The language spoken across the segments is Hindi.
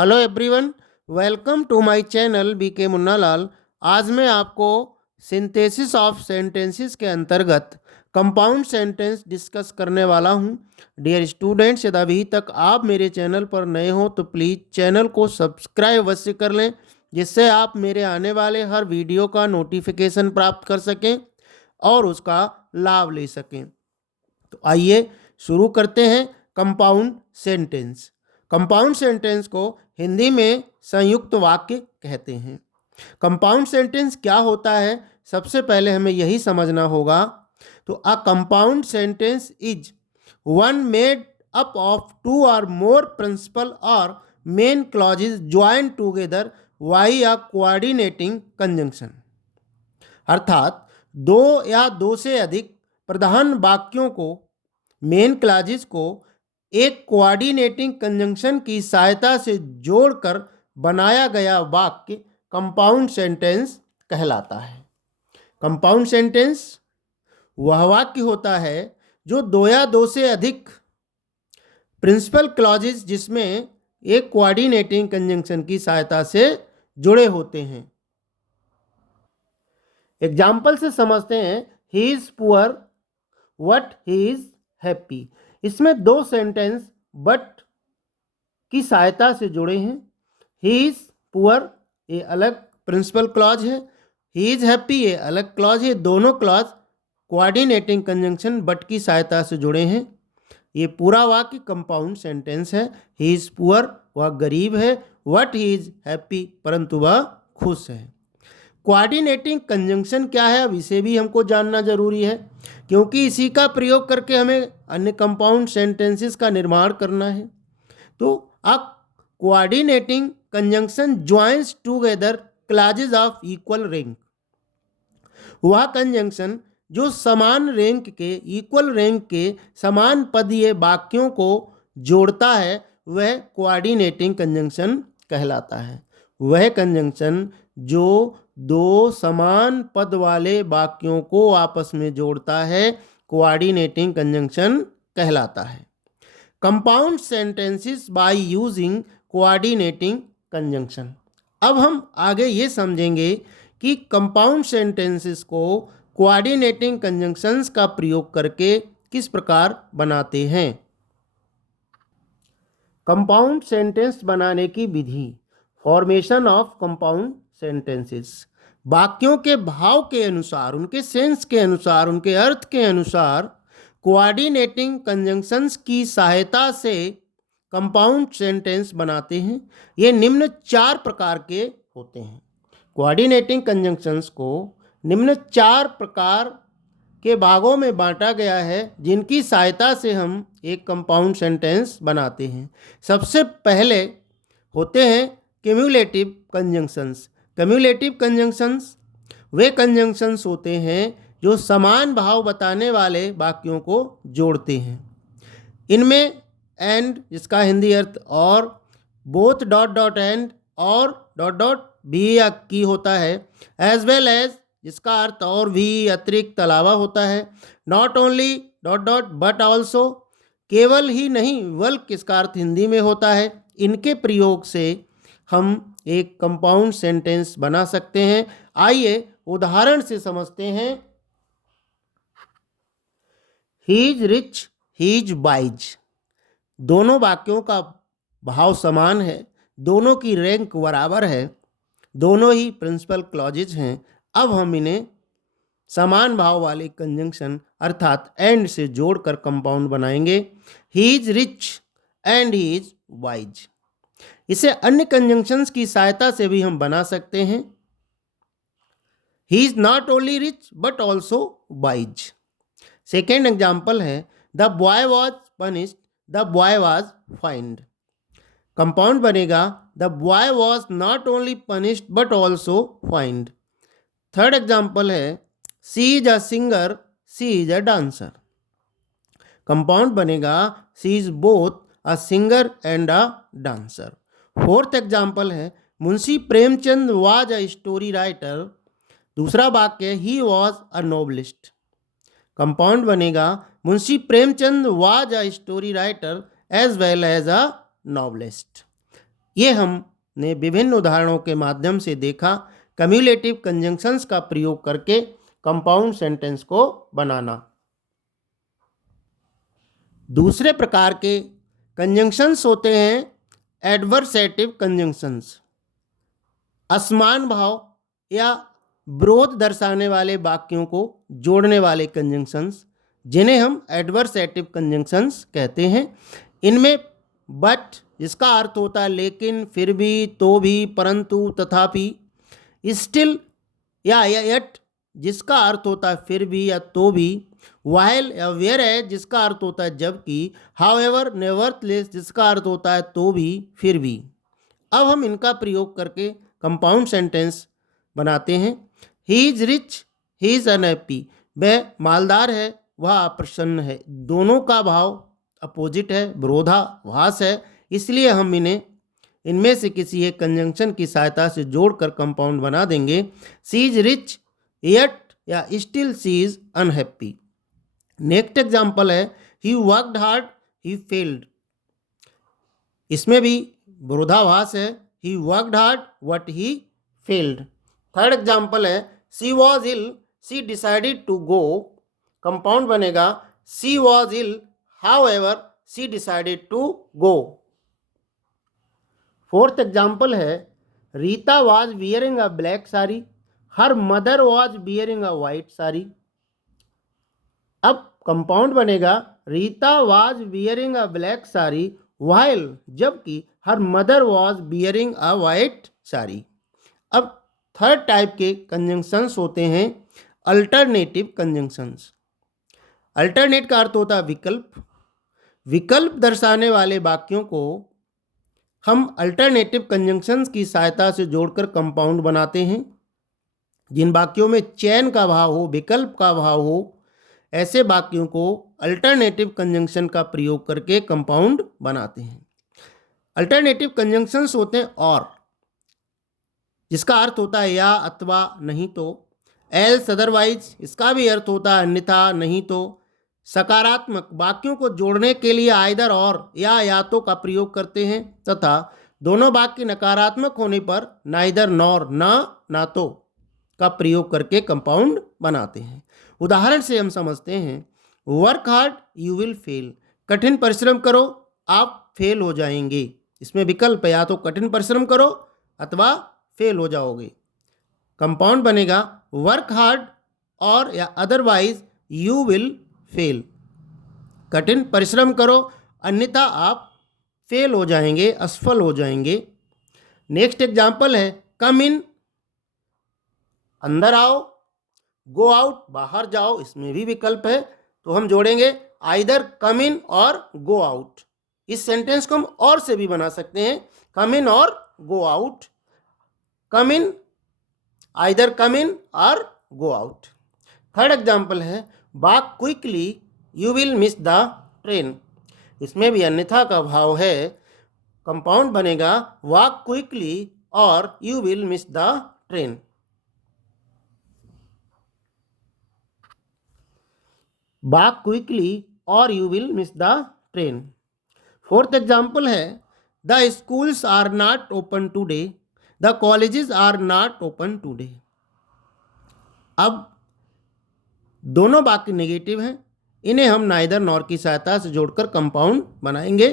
Hello everyone, welcome to my channel BK Munnalal. आज मैं आपको सिंथेसिस ऑफ सेंटेंसेस के अंतर्गत कंपाउंड सेंटेंस डिस्कस करने वाला हूं। डियर स्टूडेंट्स, यदि अभी तक आप मेरे चैनल पर नए हो तो प्लीज़ चैनल को सब्सक्राइब अवश्य कर लें, जिससे आप मेरे आने वाले हर वीडियो का नोटिफिकेशन प्राप्त कर सकें और उसका लाभ ले सकें। तो आइए शुरू करते हैं। Compound sentence. कंपाउंड सेंटेंस को हिंदी में संयुक्त वाक्य कहते हैं। कंपाउंड सेंटेंस क्या होता है, सबसे पहले हमें यही समझना होगा। तो a compound sentence is one made up of two or more principal or main clauses join together by a coordinating conjunction. अर्थात दो या दो से अधिक प्रधान वाक्यों को, मेन क्लॉजेज को एक कोऑर्डिनेटिंग कंजंक्शन की सहायता से जोड़कर बनाया गया वाक्य कंपाउंड सेंटेंस कहलाता है। कंपाउंड सेंटेंस वह वाक्य होता है जो दो या दो से अधिक प्रिंसिपल क्लॉजेज जिसमें एक कोऑर्डिनेटिंग कंजंक्शन की सहायता से जुड़े होते हैं। एग्जाम्पल से समझते हैं। He is poor what he is happy. इसमें दो सेंटेंस बट की सहायता से जुड़े हैं। ही इज पुअर ये अलग प्रिंसिपल क्लॉज है, ही इज हैप्पी ये अलग क्लॉज है। दोनों क्लॉज कोऑर्डिनेटिंग कंजंक्शन बट की सहायता से जुड़े हैं। ये पूरा वाक्य कंपाउंड सेंटेंस है। ही इज पुअर वह गरीब है, वट ही इज हैप्पी परंतु वह खुश है। कोऑर्डिनेटिंग कंजंक्शन क्या है, अब इसे भी हमको जानना जरूरी है, क्योंकि इसी का प्रयोग करके हमें अन्य कंपाउंड सेंटेंसेस का निर्माण करना है। तो अ coordinating conjunction joins together clauses of equal rank. वह कंजंक्शन जो समान रैंक के, इक्वल रैंक के समान पदीय वाक्यों को जोड़ता है वह कोऑर्डिनेटिंग कंजंक्शन कहलाता है। वह कंजंक्शन जो दो समान पद वाले वाक्यों को आपस में जोड़ता है कोऑर्डिनेटिंग कंजंक्शन कहलाता है। Compound sentences by using coordinating conjunction. अब हम आगे ये समझेंगे कि कंपाउंड सेंटेंसेस को कोऑर्डिनेटिंग कंजंक्शंस का प्रयोग करके किस प्रकार बनाते हैं। कंपाउंड सेंटेंस बनाने की विधि। Formation of compound sentences. वाक्यों के भाव के अनुसार, उनके सेंस के अनुसार, उनके अर्थ के अनुसार कोऑर्डिनेटिंग कंजंक्शंस की सहायता से कंपाउंड सेंटेंस बनाते हैं। ये निम्न चार प्रकार के होते हैं। कोऑर्डिनेटिंग कंजंक्शंस को निम्न चार प्रकार के भागों में बांटा गया है, जिनकी सहायता से हम एक कंपाउंड सेंटेंस बनाते हैं। सबसे पहले होते हैं क्यूमुलेटिव कंजंक्शंस। क्यूमुलेटिव कंजंक्शंस वे कंजंक्शंस होते हैं जो समान भाव बताने वाले वाक्यों को जोड़ते हैं। इनमें एंड, जिसका हिंदी अर्थ और, बोथ डॉट डॉट एंड और डॉट डॉट भी या की होता है, एज वेल एज, जिसका अर्थ और भी अतिरिक्त अलावा होता है, not only dot dot but also, केवल ही नहीं बल्कि इसका अर्थ हिंदी में होता है। इनके प्रयोग से हम एक कंपाउंड सेंटेंस बना सकते हैं। आइए उदाहरण से समझते हैं। He is rich, he is wise. दोनों वाक्यों का भाव समान है, दोनों की रैंक बराबर है, दोनों ही प्रिंसिपल क्लॉजेज हैं। अब हम इन्हें समान भाव वाले कंजंक्शन अर्थात एंड से जोड़कर कंपाउंड बनाएंगे। He is rich and he is wise. इसे अन्य कंजंक्शंस की सहायता से भी हम बना सकते हैं। He is not only rich but also wise. Second example है, the boy was punished, the boy was fined. Compound बनेगा, the boy was not only punished but also fined. Third example है, she is a singer, she is a dancer. Compound बनेगा, she is both a singer and a dancer. Fourth example है, Munshi Premchand was a story writer. दूसरा वाक्य, he was a novelist. Compound बनेगा, Munshi Premchand was a story writer as well as a novelist. ये हमने विभिन्न उदाहरणों के माध्यम से देखा कम्युलेटिव कंजंक्शंस का प्रयोग करके कंपाउंड सेंटेंस को बनाना। दूसरे प्रकार के कंजंक्शंस होते हैं एडवर्सेटिव कंजंक्शंस, असमान भाव या विरोध दर्शाने वाले वाक्यों को जोड़ने वाले कंजंक्शंस, जिन्हें हम एडवर्सेटिव कंजंक्शंस कहते हैं। इनमें बट जिसका अर्थ होता है लेकिन, फिर भी, तो भी, परंतु, तथापि, स्टिल या यट जिसका अर्थ होता है फिर भी या तो भी, व्हाइल या वेयर एज जिसका अर्थ होता है जबकि, हाउएवर, नेवरथलेस जिसका अर्थ होता है तो भी, फिर भी। अब हम इनका प्रयोग करके कंपाउंड सेंटेंस बनाते हैं। He is rich, he is unhappy, वह मालदार है, वह अप्रसन्न है। दोनों का भाव अपोजिट है, विरोधाभास है, इसलिए हम इनमें से किसी एक कंजंक्शन की सहायता से जोड़कर कंपाउंड बना देंगे। सी इज रिच येट या still she is unhappy. Next example है he worked hard, he failed. इसमें भी विरोधाभास है, he worked hard but he failed. Third example है she was ill, she decided to go. Compound बनेगा she was ill, however she decided to go. Fourth example है Rita was wearing a black sari, her mother was wearing a white sari. अब कंपाउंड बनेगा Rita was wearing a black sari while, जबकि her mother was wearing a white sari. अब थर्ड टाइप के कंजंक्शंस होते हैं अल्टरनेटिव कंजंक्शंस। अल्टरनेट का अर्थ होता है विकल्प। विकल्प दर्शाने वाले वाक्यों को हम अल्टरनेटिव कंजंक्शंस की सहायता से जोड़कर कंपाउंड बनाते हैं। जिन वाक्यों में चयन का भाव हो, विकल्प का भाव हो, ऐसे वाक्यों को अल्टरनेटिव कंजंक्शन का प्रयोग करके कंपाउंड बनाते हैं। अल्टरनेटिव कंजंक्शंस होते हैं और, जिसका अर्थ होता है या, अथवा, नहीं तो। एल्स, अदरवाइज, इसका भी अर्थ होता है अन्यथा, नहीं तो। सकारात्मक वाक्यों को जोड़ने के लिए आइदर और या तो का प्रयोग करते हैं, तथा दोनों वाक्य नकारात्मक होने पर नाइदर नॉर, ना तो का प्रयोग करके कंपाउंड बनाते हैं। उदाहरण से हम समझते हैं work hard you will fail, कठिन परिश्रम करो आप फेल हो जाएंगे। इसमें विकल्प है, या तो कठिन परिश्रम करो अथवा फेल हो जाओगे। कंपाउंड बनेगा वर्क हार्ड और या अदरवाइज यू विल फेल, कठिन परिश्रम करो अन्यथा आप फेल हो जाएंगे, असफल हो जाएंगे। नेक्स्ट एग्जाम्पल है कम इन, अंदर आओ, गो आउट, बाहर जाओ, इसमें भी विकल्प है, तो हम जोड़ेंगे either come in or go out. इस सेंटेंस को हम और से भी बना सकते हैं, कम in or go out, come in, either come in or go out. Third example है walk quickly you will miss the train. इसमें भी अन्यथा का भाव है। कंपाउंड बनेगा walk quickly or you will miss the train. Walk quickly or you will miss the train. Fourth example है the schools are not open today, the colleges are not open today. अब दोनों वाक्य नेगेटिव हैं, इन्हें हम नाइदर नॉर की सहायता से जोड़कर कंपाउंड बनाएंगे।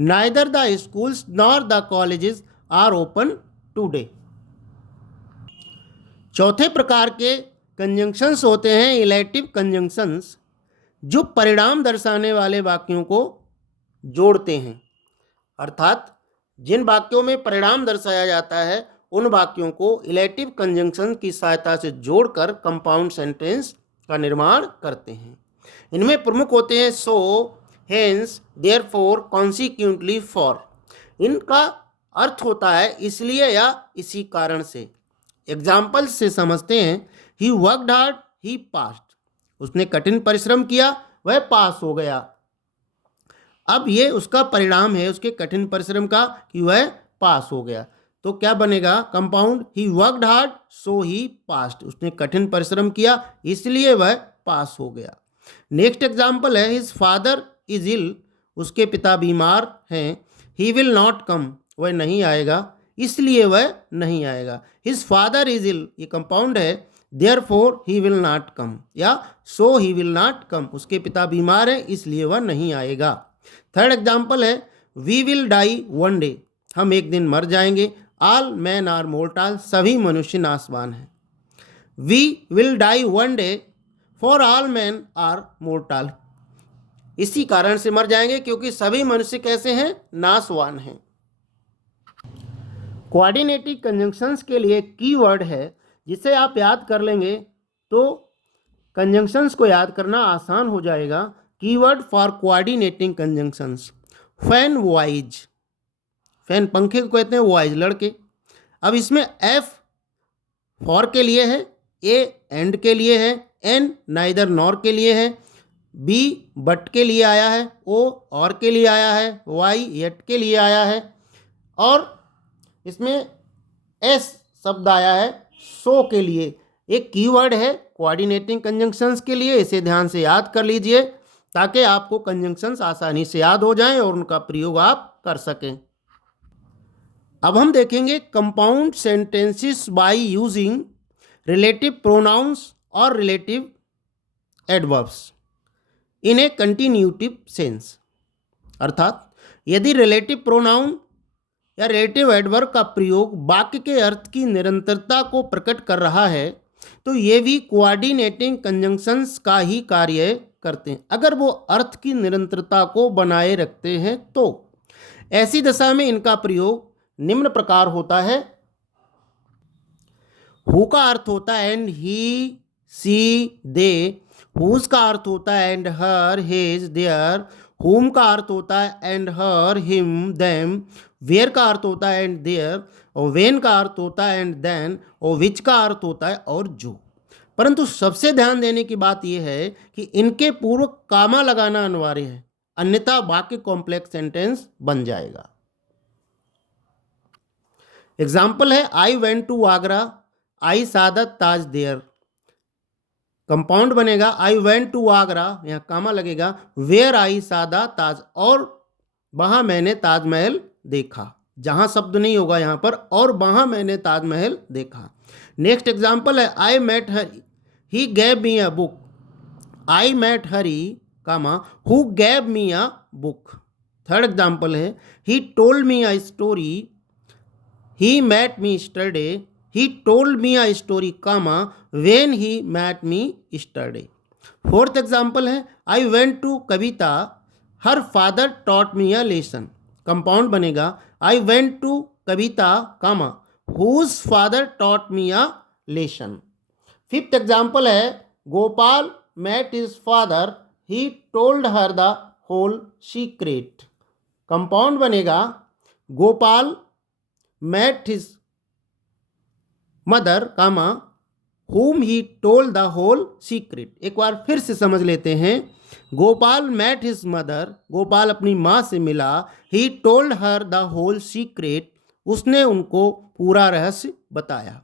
Neither the schools nor the colleges are open today. चौथे प्रकार के कंजंक्शंस होते हैं इलेक्टिव कंजंक्शंस, जो परिणाम दर्शाने वाले वाक्यों को जोड़ते हैं। अर्थात जिन वाक्यों में परिणाम दर्शाया जाता है उन वाक्यों को इलेक्टिव कंजंक्शन की सहायता से जोड़कर कंपाउंड सेंटेंस का निर्माण करते हैं। इनमें प्रमुख होते हैं सो, हेंस, देयरफॉर, कॉन्सिक्वेंटली, फॉर। इनका अर्थ होता है इसलिए या इसी कारण से। एग्जाम्पल से समझते हैं ही वर्कड हार्ड ही पास्ड, उसने कठिन परिश्रम किया वह पास हो गया। अब ये उसका परिणाम है उसके कठिन परिश्रम का कि वह पास हो गया। तो क्या बनेगा कंपाउंड ही वर्कड हार्ड सो ही पास्ड, उसने कठिन परिश्रम किया इसलिए वह पास हो गया। नेक्स्ट एग्जाम्पल है हिज फादर इज इल, उसके पिता बीमार हैं। ही विल नॉट कम, वह नहीं आएगा, इसलिए वह नहीं आएगा। हिज फादर इज इल, ये कंपाउंड है, therefore he will not come, या सो ही विल नॉट कम, उसके पिता बीमार हैं इसलिए वह नहीं आएगा। थर्ड एग्जाम्पल है we will die one day, हम एक दिन मर जाएंगे। ऑल मैन आर मोर्टल, सभी मनुष्य नाशवान हैं। We will die one day for all man are mortal, इसी कारण से मर जाएंगे क्योंकि सभी मनुष्य कैसे हैं, नाशवान हैं। कोऑर्डिनेटिव कंजंक्शंस के लिए कीवर्ड है जिसे आप याद कर लेंगे तो कंजंक्शंस को याद करना आसान हो जाएगा। Keyword for coordinating conjunctions, fan wise, fan पंखे को कहते हैं, वाइज लड़के। अब इसमें एफ फॉर के लिए है, ए एंड के लिए है, एन नाइदर नॉर के लिए है, बी बट के लिए आया है, ओ और के लिए आया है, वाई येट के लिए आया है, और इसमें एस शब्द आया है सो के लिए। एक कीवर्ड है कोऑर्डिनेटिंग कंजंक्शंस के लिए, इसे ध्यान से याद कर लीजिए ताकि आपको कंजंक्शंस आसानी से याद हो जाएं और उनका प्रयोग आप कर सकें। अब हम देखेंगे compound sentences by using relative pronouns और रिलेटिव एडवर्ब्स इन ए कंटिन्यूटिव सेंस, अर्थात यदि रिलेटिव प्रोनाउन या रिलेटिव एडवर्ब का प्रयोग वाक्य के अर्थ की निरंतरता को प्रकट कर रहा है तो ये भी कोऑर्डिनेटिंग कंजंक्शंस का ही कार्य करते हैं। अगर वो अर्थ की निरंतरता को बनाए रखते हैं तो ऐसी दशा में इनका प्रयोग निम्न प्रकार होता है। हु का अर्थ होता है and, he C they, whose का अर्थ होता है and her his their, whom का अर्थ होता है and her him them, where का अर्थ होता है एंड देयर, और वेन का अर्थ होता है एंड देन, और विच का अर्थ होता है और जो। परंतु सबसे ध्यान देने की बात यह है कि इनके पूर्व कामा लगाना अनिवार्य है, अन्यथा वाक्य कॉम्प्लेक्स सेंटेंस बन जाएगा। एग्जाम्पल है आई वेंट टू आगरा, आई सा द ताज देयर, कंपाउंड बनेगा आई वेंट टू आगरा, यहाँ कामा लगेगा, वेयर आई सा द ताज, और वहां मैंने ताजमहल देखा, जहां शब्द नहीं होगा यहाँ पर, और वहां मैंने ताजमहल देखा। नेक्स्ट एग्जाम्पल है I met Hari, he gave me a book, I met Hari comma who gave me a book. Third example है he told me a story, he met me yesterday, he told me a story comma when he met me yesterday। Fourth example है I went to Kavita, her father taught me a lesson, compound बनेगा I went to Kavita comma whose father taught me a lesson। Fifth example है Gopal met his father, he told her the whole secret, compound बनेगा Gopal met his mother comma whom he told the whole secret। एक बार फिर से समझ लेते हैं। Gopal met his mother, Gopal अपनी माँ से मिला, he told her the whole secret, उसने उनको पूरा रहस्य बताया।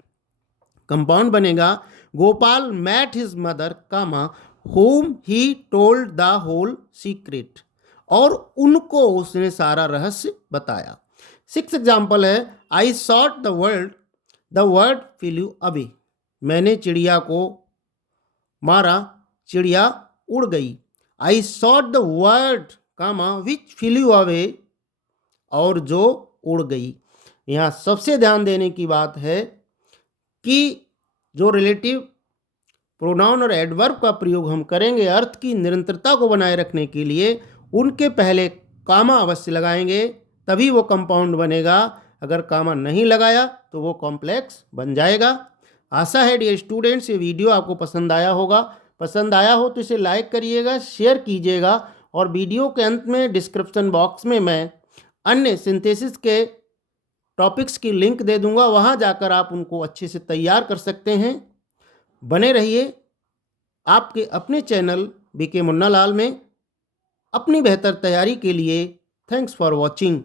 कंपाउंड बनेगा Gopal met his mother comma whom he told the whole secret, और उनको उसने सारा रहस्य बताया। सिक्स एग्जाम्पल है I shot the bird flew away, मैंने चिड़िया को मारा, चिड़िया उड़ गई। I shot the bird comma which flew away, और जो उड़ गई। यहाँ सबसे ध्यान देने की बात है कि जो रिलेटिव प्रोनाउन और एडवर्ब का प्रयोग हम करेंगे अर्थ की निरंतरता को बनाए रखने के लिए, उनके पहले कामा अवश्य लगाएंगे, तभी वो कंपाउंड बनेगा। अगर कामा नहीं लगाया तो वो कॉम्प्लेक्स बन जाएगा। आशा है डियर स्टूडेंट्स ये वीडियो आपको पसंद आया होगा। पसंद आया हो तो इसे लाइक करिएगा, शेयर कीजिएगा, और वीडियो के अंत में डिस्क्रिप्शन बॉक्स में मैं अन्य सिंथेसिस के टॉपिक्स की लिंक दे दूंगा, वहां जाकर आप उनको अच्छे से तैयार कर सकते हैं। बने रहिए आपके अपने चैनल बीके मुन्ना लाल में अपनी बेहतर तैयारी के लिए। Thanks for watching.